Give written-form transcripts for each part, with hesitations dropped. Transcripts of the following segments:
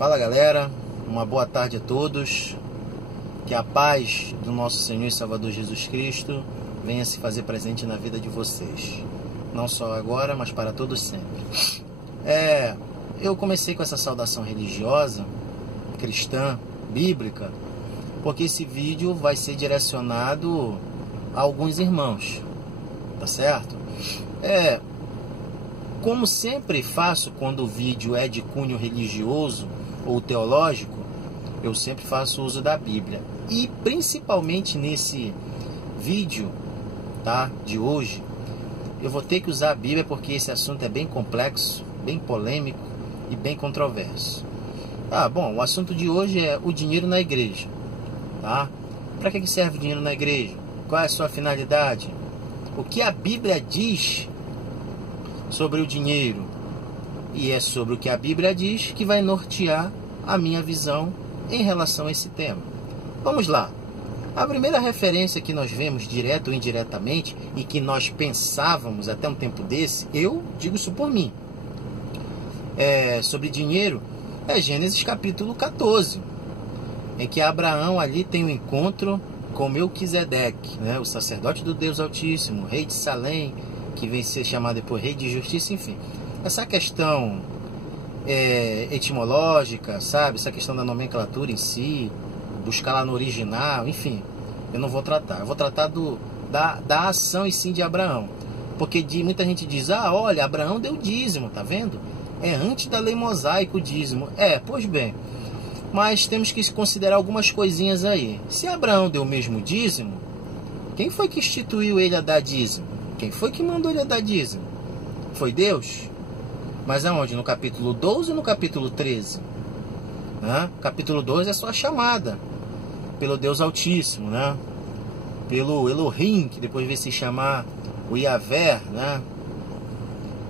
Fala galera, uma boa tarde a todos. Que a paz do nosso Senhor e Salvador Jesus Cristo venha se fazer presente na vida de vocês, não só agora, mas para todos sempre. Eu comecei com essa saudação religiosa, cristã, bíblica, porque esse vídeo vai ser direcionado a alguns irmãos, tá certo? Como sempre faço quando o vídeo é de cunho religioso ou teológico, eu sempre faço uso da Bíblia. E principalmente nesse vídeo, tá, de hoje, eu vou ter que usar a Bíblia porque esse assunto é bem complexo, bem polêmico e bem controverso. Bom, o assunto de hoje é o dinheiro na igreja, tá? Para que serve o dinheiro na igreja? Qual é a sua finalidade? O que a Bíblia diz sobre o dinheiro? E é sobre o que a Bíblia diz que vai nortear a minha visão em relação a esse tema. Vamos lá. A primeira referência que nós vemos, direto ou indiretamente, e que nós pensávamos até um tempo desse, eu digo isso por mim, sobre dinheiro, é Gênesis capítulo 14, em que Abraão ali tem um encontro com Melquisedeque, né, o sacerdote do Deus Altíssimo, rei de Salém, que vem ser chamado depois rei de justiça, enfim. Essa questão etimológica, sabe? Essa questão da nomenclatura em si, buscar lá no original, enfim, eu não vou tratar. Eu vou tratar da ação e sim de Abraão. Porque muita gente diz, olha, Abraão deu dízimo, tá vendo? É antes da lei mosaica o dízimo. Pois bem, mas temos que considerar algumas coisinhas aí. Se Abraão deu o mesmo dízimo, quem foi que instituiu ele a dar dízimo? Quem foi que mandou ele a dar dízimo? Foi Deus? Mas aonde? No capítulo 12 ou no capítulo 13? Capítulo 12 é só a chamada pelo Deus Altíssimo, né? Pelo Elohim, que depois vai se chamar o Yahvé, né?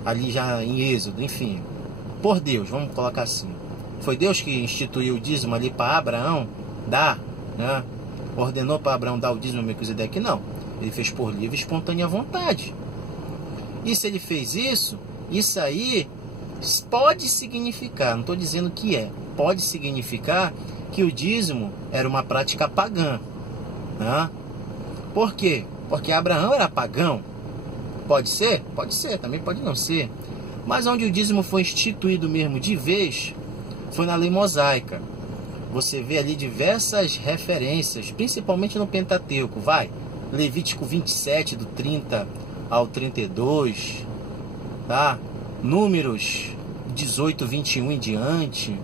Ali já em Êxodo, enfim. Por Deus, vamos colocar assim. Foi Deus que instituiu o dízimo ali para Abraão dar, né? Ordenou para Abraão dar o dízimo a Melquisedeque? Não. Ele fez por livre e espontânea vontade. E se ele fez isso, isso aí pode significar, não estou dizendo que pode significar que o dízimo era uma prática pagã, né? Por quê? Porque Abraão era pagão. Pode ser? Pode ser, também pode não ser. Mas onde o dízimo foi instituído mesmo de vez, foi na lei mosaica. Você vê ali diversas referências, principalmente no Pentateuco, Levítico 27, do 30 ao 32, tá? Números 18, 21 em diante,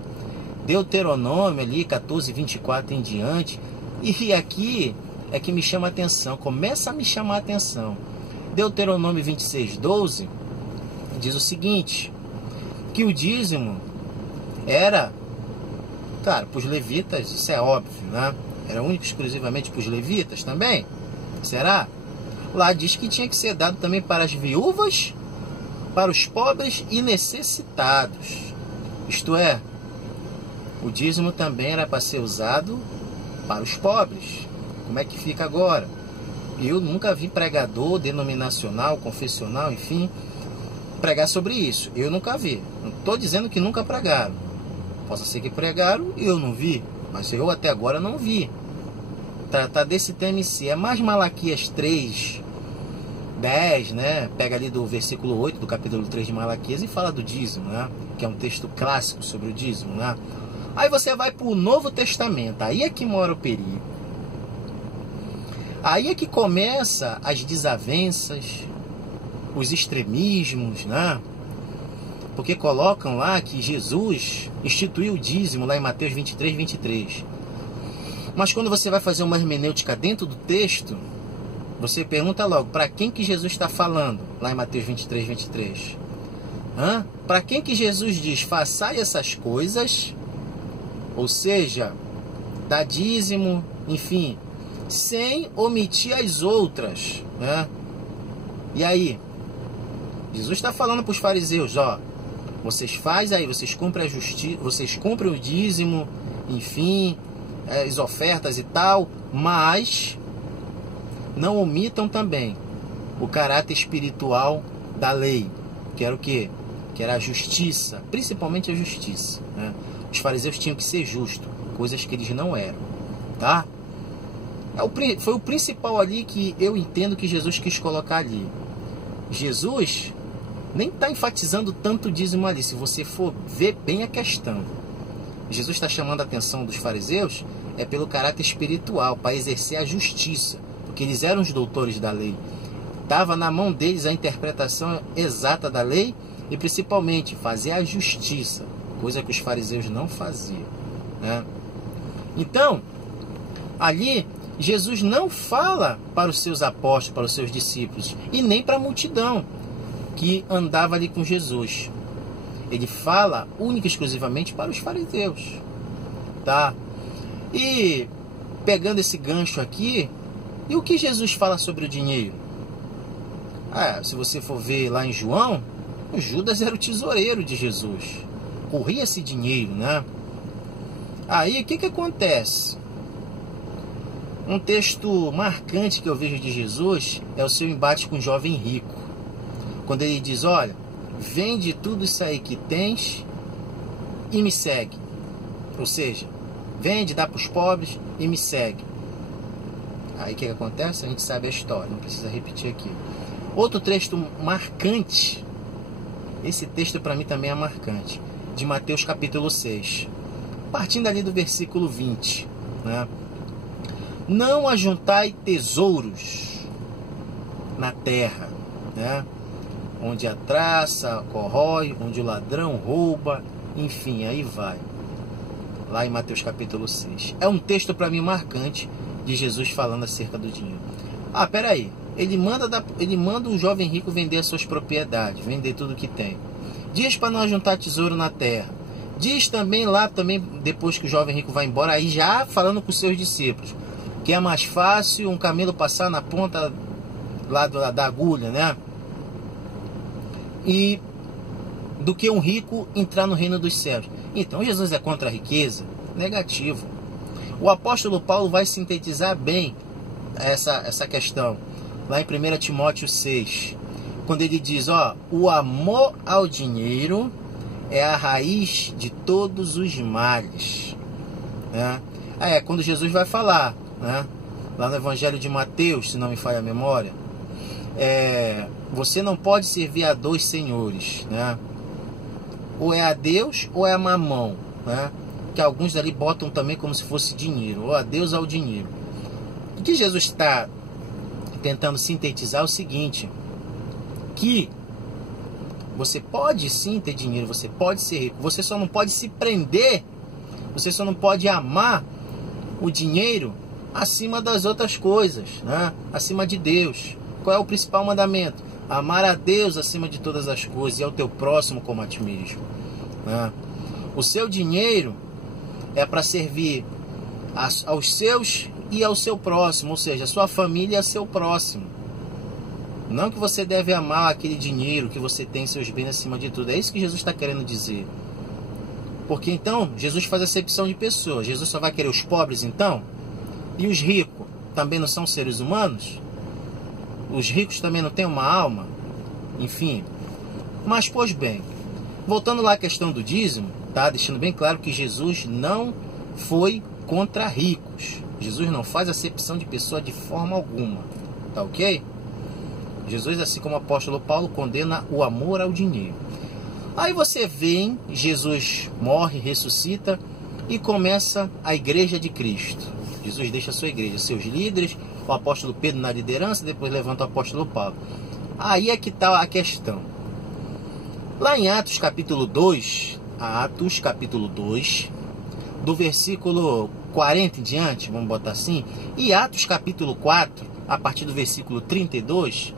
Deuteronômio ali 14, 24 em diante, e aqui é que me chama a atenção, começa a me chamar a atenção. Deuteronômio 26, 12 diz o seguinte, que o dízimo era, claro, para os levitas, isso é óbvio, né? Era único exclusivamente para os levitas também? Será? Lá diz que tinha que ser dado também para as viúvas, para os pobres e necessitados. Isto é, o dízimo também era para ser usado para os pobres. Como é que fica agora? Eu nunca vi pregador denominacional, confessional, enfim, pregar sobre isso. Eu nunca vi. Não estou dizendo que nunca pregaram. Possa ser que pregaram e eu não vi, mas eu até agora não vi. Tratar desse tema em si. É mais Malaquias 3, 10, né? Pega ali do versículo 8 do capítulo 3 de Malaquias e fala do dízimo, né? Que é um texto clássico sobre o dízimo, né? Aí você vai para o Novo Testamento. Aí é que mora o perigo. Aí é que começa as desavenças, os extremismos, né? Porque colocam lá que Jesus instituiu o dízimo lá em Mateus 23, 23. Mas quando você vai fazer uma hermenêutica dentro do texto, você pergunta logo, para quem que Jesus está falando? Lá em Mateus 23, 23. Para quem que Jesus diz, façai essas coisas, ou seja, dá dízimo, enfim, sem omitir as outras, né? E aí? Jesus está falando para os fariseus, vocês fazem aí, vocês cumprem a justiça, vocês cumprem o dízimo, enfim, as ofertas e tal, mas não omitam também o caráter espiritual da lei, que era o quê? Que era a justiça, principalmente a justiça, né? Os fariseus tinham que ser justos, coisas que eles não eram, tá? Foi o principal ali que eu entendo que Jesus quis colocar ali. Jesus nem está enfatizando tanto o dízimo ali, se você for ver bem a questão. Jesus está chamando a atenção dos fariseus pelo caráter espiritual, para exercer a justiça, porque eles eram os doutores da lei. Estava na mão deles a interpretação exata da lei e principalmente fazer a justiça, coisa que os fariseus não faziam, né? Então, ali Jesus não fala para os seus apóstolos, para os seus discípulos e nem para a multidão que andava ali com Jesus. Ele fala única e exclusivamente para os fariseus, tá? E pegando esse gancho aqui, e o que Jesus fala sobre o dinheiro? Se você for ver lá em João, o Judas era o tesoureiro de Jesus, corria esse dinheiro, né? Aí o que acontece? Um texto marcante que eu vejo de Jesus é o seu embate com o jovem rico, quando ele diz: olha, vende tudo isso aí que tens e me segue. Ou seja, vende, dá para os pobres e me segue. Aí o que acontece? A gente sabe a história, não precisa repetir aqui. Outro texto marcante, esse texto para mim também é marcante, de Mateus capítulo 6, partindo ali do versículo 20, né? Não ajuntai tesouros na terra, né? Onde a traça corrói, onde o ladrão rouba, enfim, aí vai. Lá em Mateus capítulo 6. É um texto para mim marcante de Jesus falando acerca do dinheiro. Peraí. Ele manda o jovem rico vender as suas propriedades, vender tudo que tem. Diz para não ajuntar tesouro na terra. Diz também lá, depois que o jovem rico vai embora, aí já falando com os seus discípulos, que é mais fácil um camelo passar na ponta lá da agulha, né? E do que um rico entrar no reino dos céus. Então Jesus é contra a riqueza? Negativo. O apóstolo Paulo vai sintetizar bem essa questão lá em 1 Timóteo 6, quando ele diz: o amor ao dinheiro é a raiz de todos os males, né? Quando Jesus vai falar, né, lá no Evangelho de Mateus, se não me falha a memória, você não pode servir a dois senhores, né? Ou é a Deus ou é a mamão, né? Que alguns ali botam também como se fosse dinheiro, ou a Deus ou ao dinheiro. O que Jesus está tentando sintetizar é o seguinte: que você pode sim ter dinheiro, você pode ser rico, você só não pode se prender, você só não pode amar o dinheiro acima das outras coisas, né? Acima de Deus. Qual é o principal mandamento? Amar a Deus acima de todas as coisas e ao teu próximo como a ti mesmo, né? O seu dinheiro é para servir aos seus e ao seu próximo, ou seja, a sua família e a seu próximo. Não que você deve amar aquele dinheiro que você tem, seus bens acima de tudo. É isso que Jesus está querendo dizer. Porque então, Jesus faz acepção de pessoas. Jesus só vai querer os pobres então? E os ricos também não são seres humanos? Os ricos também não têm uma alma? Enfim. Mas, pois bem, voltando lá à questão do dízimo, tá? Deixando bem claro que Jesus não foi contra ricos. Jesus não faz acepção de pessoa de forma alguma, tá ok? Jesus, assim como o apóstolo Paulo, condena o amor ao dinheiro. Aí você vê, Jesus morre, ressuscita e começa a igreja de Cristo. Jesus deixa a sua igreja, seus líderes, o apóstolo Pedro na liderança, depois levanta o apóstolo Paulo. Aí é que está a questão. Lá em Atos capítulo 2, do versículo 40 em diante, vamos botar assim, e Atos capítulo 4, a partir do versículo 32,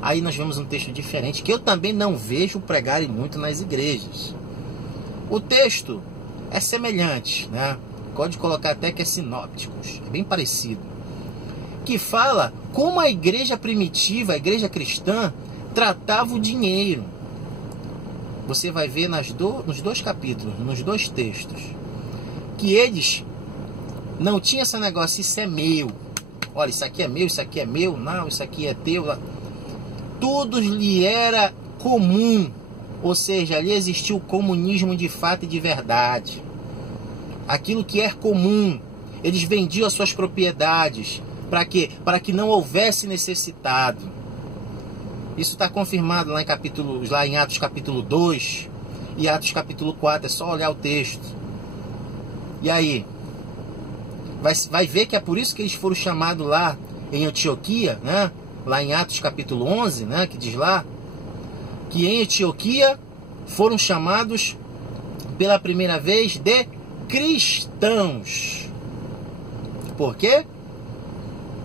aí nós vemos um texto diferente, que eu também não vejo pregarem muito nas igrejas. O texto é semelhante, né? Pode colocar até que é sinópticos, é bem parecido, que fala como a igreja primitiva, a igreja cristã, tratava o dinheiro. Você vai ver nos dois capítulos, nos dois textos, que eles não tinham esse negócio: isso é meu, olha, isso aqui é meu, isso aqui é meu, não, isso aqui é teu. Tudo lhe era comum, ou seja, ali existiu o comunismo de fato e de verdade. aquilo que é comum. Eles vendiam as suas propriedades. Para quê? Para que não houvesse necessitado. Isso está confirmado lá em Atos capítulo 2 e Atos capítulo 4. É só olhar o texto. E aí? Vai ver que é por isso que eles foram chamados lá em Antioquia, né? Lá em Atos capítulo 11, né? Que diz lá que em Antioquia foram chamados pela primeira vez de cristãos. Por quê?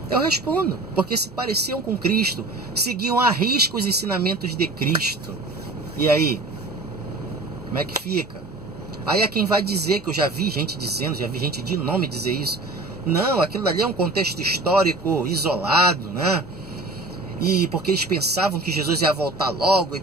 Eu respondo, porque se pareciam com Cristo, seguiam à risca os ensinamentos de Cristo. E aí? Como é que fica? Aí é quem vai dizer, que eu já vi gente dizendo, já vi gente de nome dizer isso. Não, aquilo ali é um contexto histórico isolado, né? E porque eles pensavam que Jesus ia voltar logo.